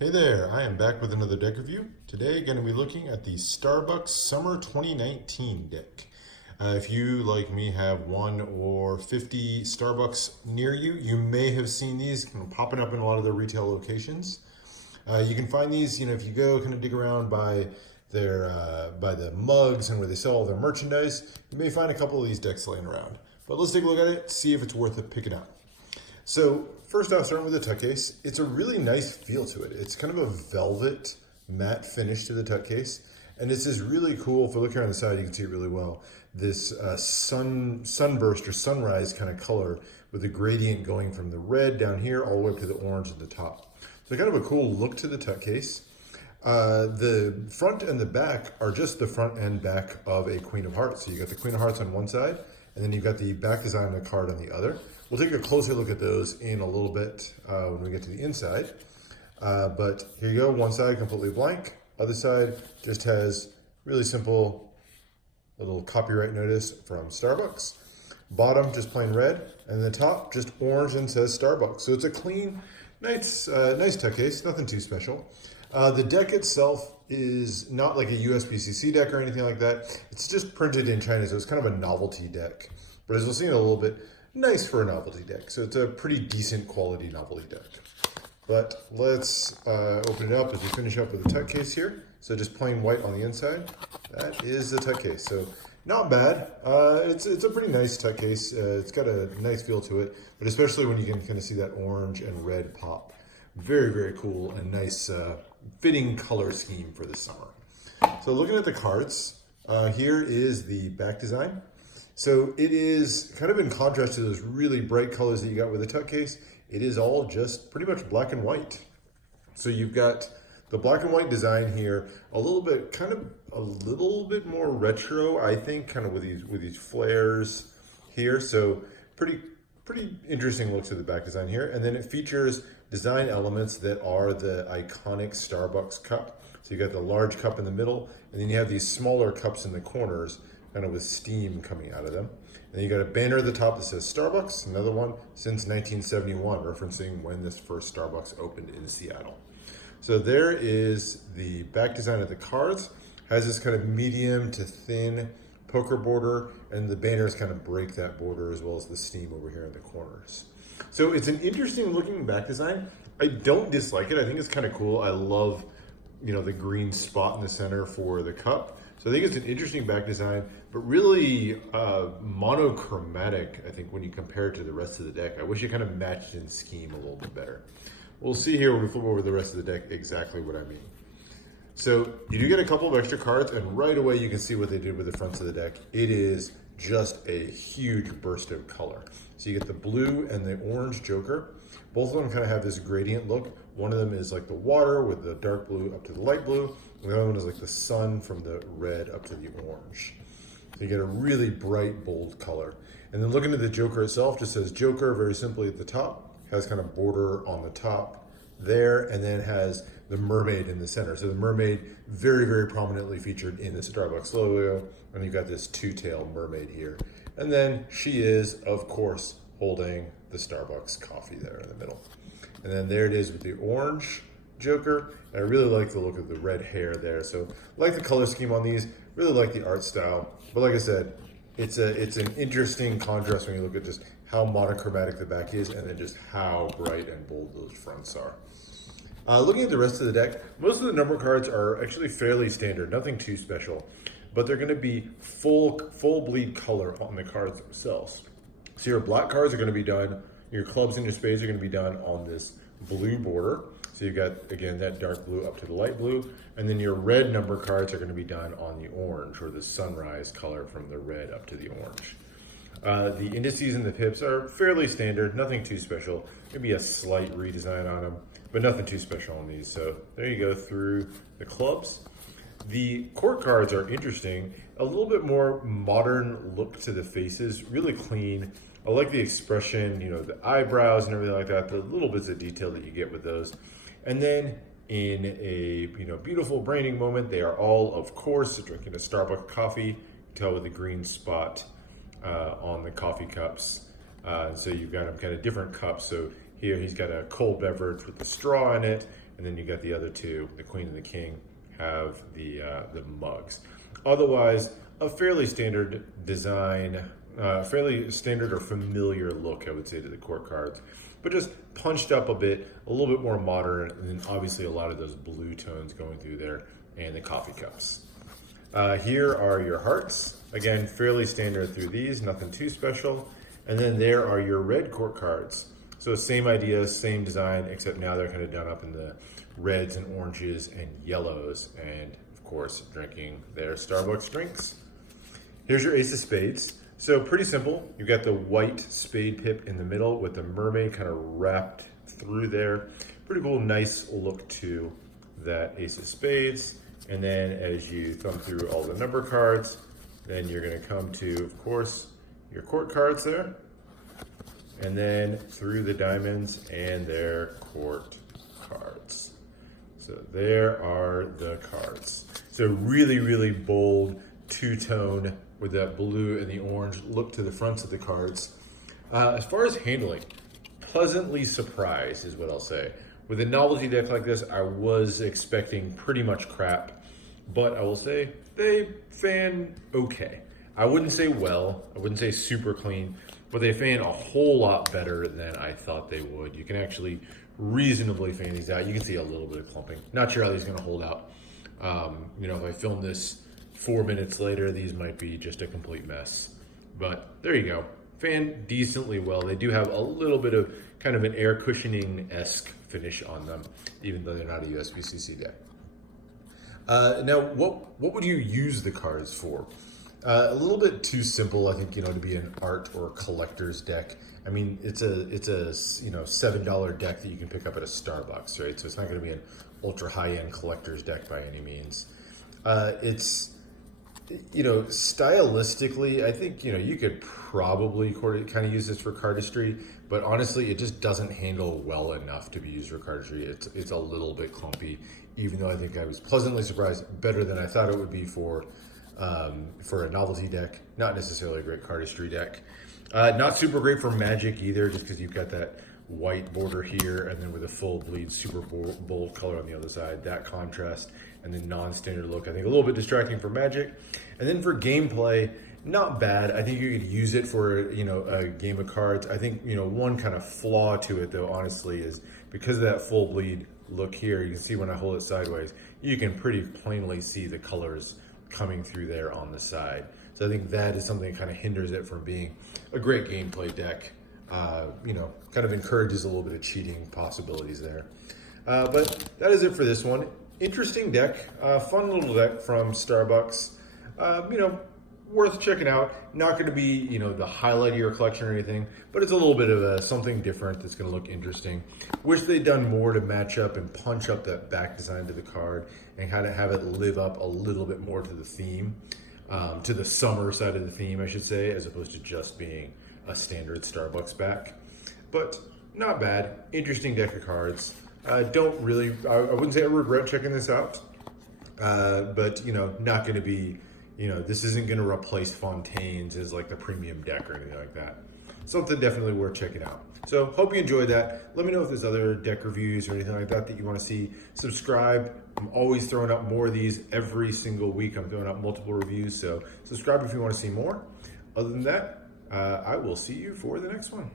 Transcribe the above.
Hey there, I am back with another deck review. Today, going to be looking at the Starbucks Summer 2019 deck. If you, like me, have 1 or 50 Starbucks near you, you may have seen these popping up in a lot of their retail locations. You can find these, if you go kind of dig around by by the mugs and where they sell all their merchandise, you may find a couple of these decks laying around. But let's take a look at it, see if it's worth it picking up. So first off, starting with the tuck case, it's a really nice feel to it. It's kind of a velvet matte finish to the tuck case. And this is really cool. If we look here on the side, you can see it really well. This sunburst or sunrise kind of color with the gradient going from the red down here all the way up to the orange at the top. So kind of a cool look to the tuck case. The front and the back are just the front and back of a Queen of Hearts. So you got the Queen of Hearts on one side, and then you've got the back design of the card on the other. We'll take a closer look at those in a little bit when we get to the inside. But here you go, one side completely blank. Other side just has really simple little copyright notice from Starbucks. Bottom just plain red, and the top just orange and says Starbucks. So it's a clean, nice tuck case, nothing too special. The deck itself is not like a USBCC deck or anything like that. It's just printed in China, so it's kind of a novelty deck. But as we'll see in a little bit, nice for a novelty deck. So it's a pretty decent quality novelty deck. But let's open it up as we finish up with the tuck case here. So just plain white on the inside. That is the tuck case. So not bad. It's a pretty nice tuck case. It's got a nice feel to it, but especially when you can kind of see that orange and red pop. Very, very cool and nice fitting color scheme for the summer. So looking at the cards, here is the back design. So it is kind of in contrast to those really bright colors that you got with the tuck case. It is all just pretty much black and white. So you've got the black and white design here, a little bit more retro, I think, kind of with these flares here. So pretty interesting looks at the back design here. And then it features design elements that are the iconic Starbucks cup. So you got the large cup in the middle, and then you have these smaller cups in the corners, kind of with steam coming out of them. And then you got a banner at the top that says Starbucks, another one since 1971, referencing when this first Starbucks opened in Seattle. So there is the back design of the cards, has this kind of medium to thin poker border, and the banners kind of break that border as well as the steam over here in the corners. So it's an interesting looking back design. I don't dislike it. I think it's kind of cool. I love, the green spot in the center for the cup. So I think it's an interesting back design, but really monochromatic, I think, when you compare it to the rest of the deck. I wish it kind of matched in scheme a little bit better. We'll see here when we flip over the rest of the deck exactly what I mean. So you do get a couple of extra cards, and right away you can see what they did with the fronts of the deck. It is just a huge burst of color. So you get the blue and the orange Joker. Both of them kind of have this gradient look. One of them is like the water with the dark blue up to the light blue. And the other one is like the sun from the red up to the orange. So you get a really bright, bold color. And then looking at the Joker itself, just says Joker very simply at the top. Has kind of border on the top there, and then has the mermaid in the center. So the mermaid very, very prominently featured in the Starbucks logo. And you've got this two-tailed mermaid here. And then she is, of course, holding the Starbucks coffee there in the middle. And then there it is with the orange Joker. And I really like the look of the red hair there. So I like the color scheme on these, really like the art style. But like I said, it's an interesting contrast when you look at just how monochromatic the back is and then just how bright and bold those fronts are. Looking at the rest of the deck, most of the number cards are actually fairly standard, nothing too special, but they're going to be full bleed color on the cards themselves. So your black cards are going to be done, your clubs and your spades are going to be done on this blue border. So you've got, again, that dark blue up to the light blue, and then your red number cards are going to be done on the orange, or the sunrise color from the red up to the orange. The indices and the pips are fairly standard, nothing too special. Maybe a slight redesign on them, but nothing too special on these. So there you go through the clubs. The court cards are interesting, a little bit more modern look to the faces, really clean. I like the expression, the eyebrows and everything like that, the little bits of detail that you get with those. And then in a beautiful branding moment, they are all, of course, drinking a Starbucks coffee. You can tell with the green spot on the coffee cups. So you've got them kind of different cups. So here he's got a cold beverage with the straw in it, and then you got the other two, the queen and the king, have the mugs. Otherwise, a fairly standard design, fairly standard or familiar look, I would say, to the court cards, but just punched up a bit, a little bit more modern, and then obviously a lot of those blue tones going through there, and the coffee cups. Here are your hearts. Again, fairly standard through these, nothing too special. And then there are your red court cards. So same idea, same design, except now they're kind of done up in the reds and oranges and yellows, and of course, drinking their Starbucks drinks. Here's your ace of spades. So pretty simple. You've got the white spade pip in the middle with the mermaid kind of wrapped through there. Pretty cool, nice look to that ace of spades. And then as you thumb through all the number cards, then you're gonna come to, of course, your court cards there. And then through the diamonds and their court cards. So there are the cards. So really, really bold two-tone with that blue and the orange look to the fronts of the cards. As far as handling, pleasantly surprised is what I'll say. With a novelty deck like this, I was expecting pretty much crap, but I will say they fan okay. I wouldn't say well, I wouldn't say super clean, but they fan a whole lot better than I thought they would. You can actually reasonably fan these out. You can see a little bit of clumping. Not sure how these are gonna hold out. If I film this 4 minutes later, these might be just a complete mess. But there you go. Fan decently well. They do have a little bit of kind of an air cushioning-esque finish on them, even though they're not a USB-CC deck. Now, what would you use the cards for? A little bit too simple, I think, to be an art or collector's deck. I mean, it's a $7 deck that you can pick up at a Starbucks, right? So it's not going to be an ultra high-end collector's deck by any means. Stylistically, I think, you could probably kind of use this for cardistry, but honestly, it just doesn't handle well enough to be used for cardistry. It's a little bit clumpy, even though I think I was pleasantly surprised, better than I thought it would be for a novelty deck. Not necessarily a great cardistry deck. Not super great for Magic either, just because you've got that white border here, and then with a full bleed, super bold color on the other side, that contrast, and then non-standard look. I think a little bit distracting for Magic. And then for gameplay, not bad. I think you could use it for, a game of cards. I think, one kind of flaw to it though, honestly, is because of that full bleed look here, you can see when I hold it sideways, you can pretty plainly see the colors coming through there on the side. So I think that is something that kind of hinders it from being a great gameplay deck. Kind of encourages a little bit of cheating possibilities there. But that is it for this one. Interesting deck, fun little deck from Starbucks. Worth checking out. Not going to be, the highlight of your collection or anything, but it's a little bit of something different that's going to look interesting. Wish they'd done more to match up and punch up that back design to the card and kind of have it live up a little bit more to the theme, to the summer side of the theme, I should say, as opposed to just being a standard Starbucks back. But not bad. Interesting deck of cards. I wouldn't say I regret checking this out, but, not going to be, this isn't going to replace Fontaine's as like the premium deck or anything like that. Something definitely worth checking out. So hope you enjoyed that. Let me know if there's other deck reviews or anything like that you want to see. Subscribe. I'm always throwing up more of these every single week. I'm throwing up multiple reviews. So subscribe if you want to see more. Other than that, I will see you for the next one.